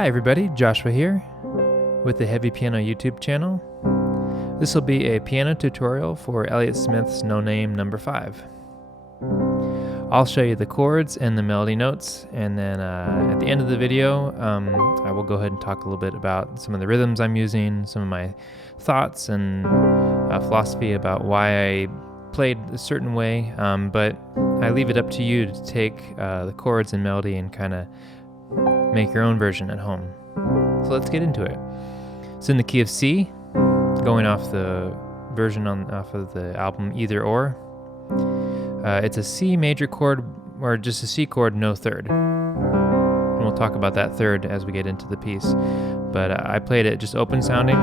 Hi everybody, Joshua here with the Heavy Piano YouTube channel. This will be a piano tutorial for Elliott Smith's No Name No. 5. I'll show you the chords and the melody notes, and then at the end of the video I will go ahead and talk a little bit about some of the rhythms I'm using, some of my thoughts and philosophy about why I played a certain way, but I leave it up to you to take the chords and melody and kind of make your own version at home. So let's get into it. It's in the key of C, going off the version off of the album Either Or. It's a C major chord, or just a C chord, no third. And we'll talk about that third as we get into the piece. But I played it just open sounding.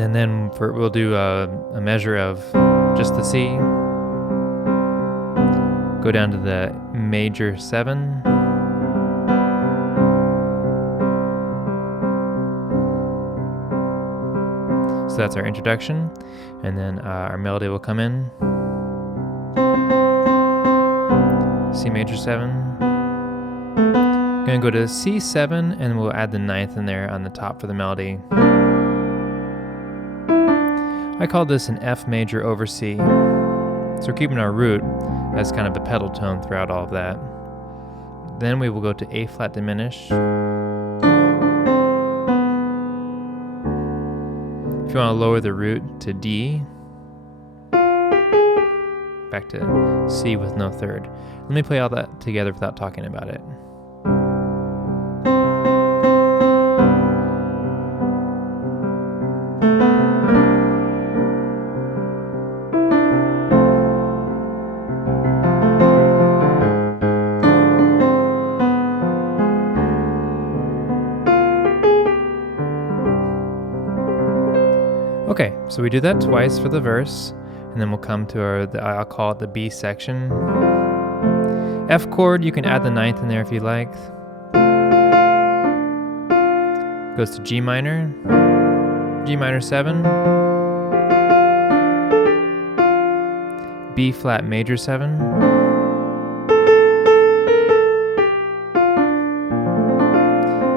And then we'll do a measure of just the C. Go down to the major 7. So that's our introduction, and then our melody will come in. C major 7. Gonna go to C7, and we'll add the 9th in there on the top for the melody. I call this an F major over C. So we're keeping our root as kind of a pedal tone throughout all of that. Then we will go to A flat diminished. If you want to lower the root to D, back to C with no third. Let me play all that together without talking about it. Okay, so we do that twice for the verse, and then we'll come to I'll call it the B section. F chord, you can add the 9th in there if you like. Goes to G minor, G minor 7, B flat major 7,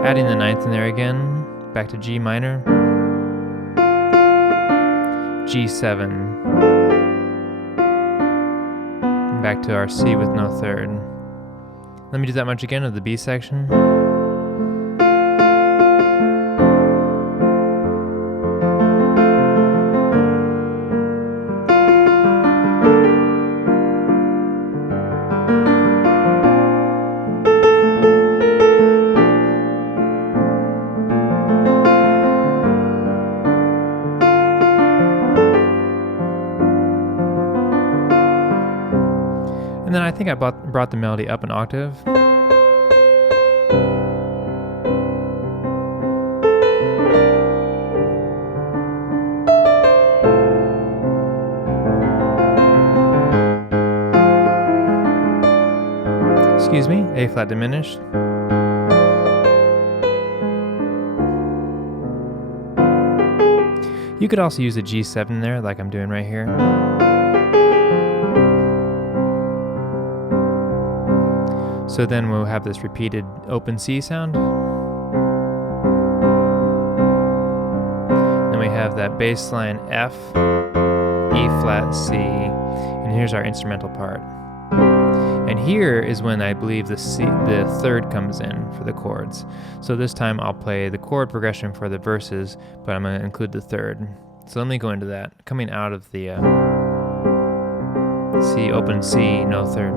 adding the 9th in there again, back to G minor, G7, back to our C with no third. Let me do that much again of the B section. And then I think I brought the melody up an octave. Excuse me, A flat diminished. You could also use a G7 there, like I'm doing right here. So then we'll have this repeated open C sound. Then we have that bass line F, E flat, C, and here's our instrumental part. And here is when I believe the third comes in for the chords. So this time I'll play the chord progression for the verses, but I'm going to include the third. So let me go into that. Coming out of the C, open C, no third.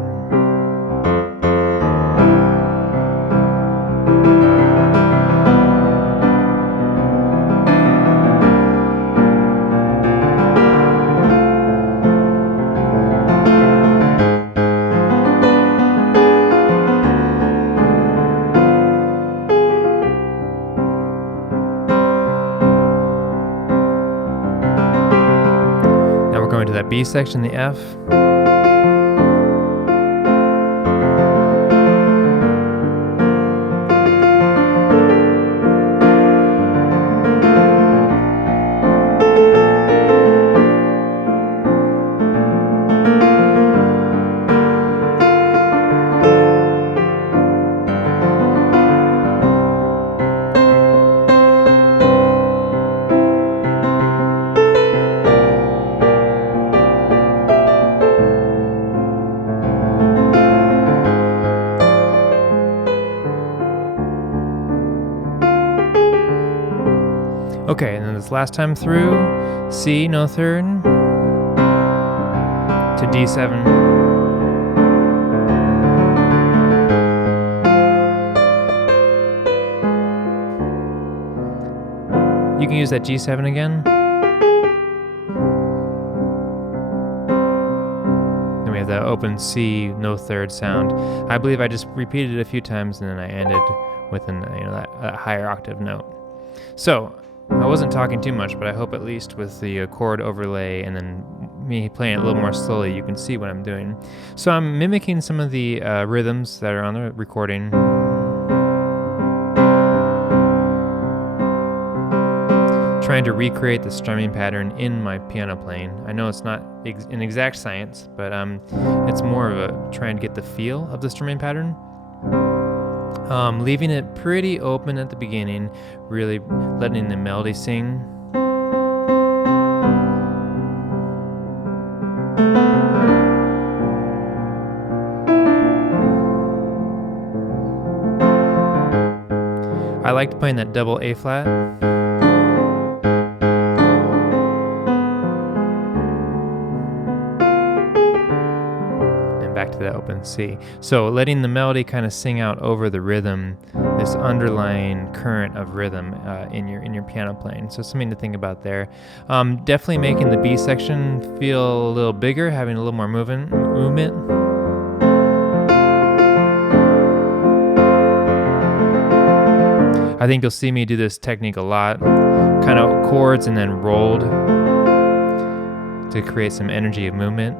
Going to that B section, the F. Okay, and then this last time through, C, no third, to D7. You can use that G7 again. Then we have that open C, no third sound. I believe I just repeated it a few times and then I ended with that higher octave note. So I wasn't talking too much, but I hope at least with the chord overlay and then me playing it a little more slowly, you can see what I'm doing. So I'm mimicking some of the rhythms that are on the recording. Trying to recreate the strumming pattern in my piano playing. I know it's not an exact science, but it's more of a trying to get the feel of the strumming pattern. Leaving it pretty open at the beginning, really letting the melody sing. I liked playing that double A flat. Back to that open C. So letting the melody kind of sing out over the rhythm, this underlying current of rhythm in your piano playing. So something to think about there. Definitely making the B section feel a little bigger, having a little more movement. I think you'll see me do this technique a lot. Kind of chords and then rolled to create some energy of movement.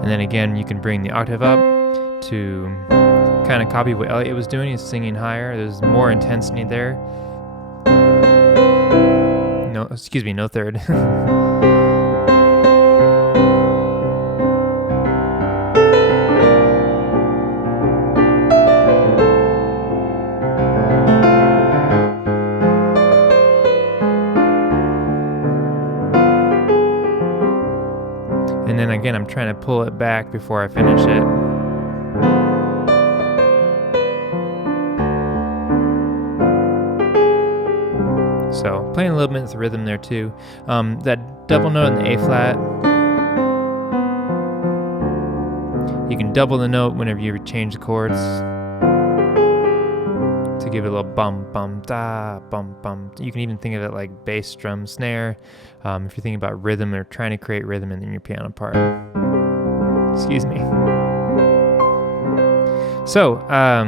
And then again, you can bring the octave up to kind of copy what Elliott was doing. He's singing higher. There's more intensity there. No third. And then again, I'm trying to pull it back before I finish it. So playing a little bit with the rhythm there too. That double note in the A flat. You can double the note whenever you change the chords to give it a little bum bum da bum bum. You can even think of it like bass drum snare. If you're thinking about rhythm or trying to create rhythm in your piano part. Excuse me. So, I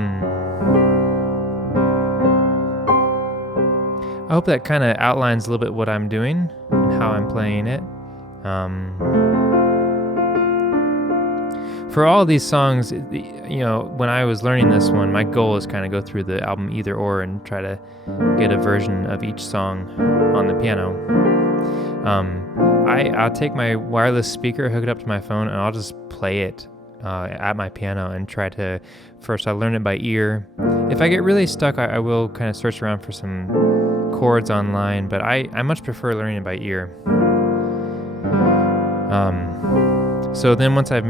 hope that kind of outlines a little bit what I'm doing and how I'm playing it. For all these songs, when I was learning this one, my goal is kind of go through the album either or and try to get a version of each song on the piano. I'll take my wireless speaker, hook it up to my phone, and I'll just play it at my piano and try to, first I learn it by ear. If I get really stuck, I will kind of search around for some chords online, but I much prefer learning it by ear. So then once I've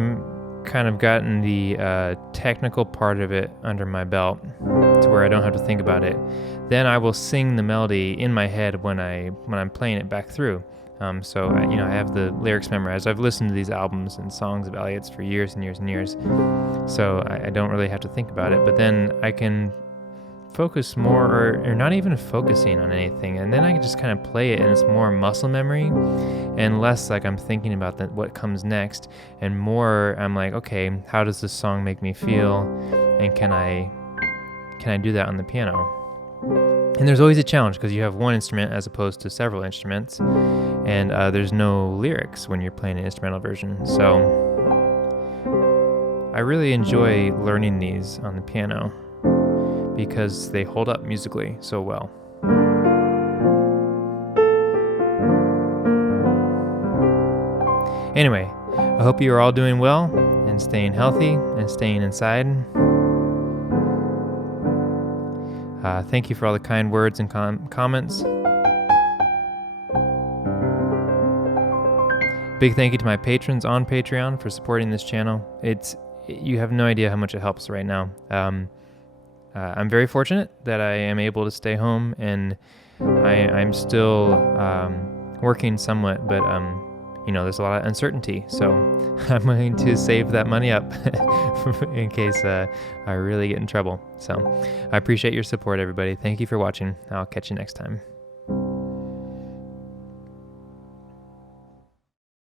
kind of gotten the technical part of it under my belt to where I don't have to think about it, then I will sing the melody in my head when I'm playing it back through. So I have the lyrics memorized. I've listened to these albums and songs of Elliott's for years and years and years, so I don't really have to think about it. But then I can focus more, or not even focusing on anything, and then I can just kind of play it, and it's more muscle memory and less like I'm thinking about what comes next, and more I'm like, okay, how does this song make me feel, and can I do that on the piano? And there's always a challenge because you have one instrument as opposed to several instruments, and there's no lyrics when you're playing an instrumental version. So I really enjoy learning these on the piano because they hold up musically so well. Anyway, I hope you are all doing well, and staying healthy and staying inside. Thank you for all the kind words and comments. Big thank you to my patrons on Patreon for supporting this channel. You have no idea how much it helps right now. I'm very fortunate that I am able to stay home, and I'm still working somewhat, but there's a lot of uncertainty, so I'm going to save that money up in case I really get in trouble. So I appreciate your support, everybody. Thank you for watching. I'll catch you next time.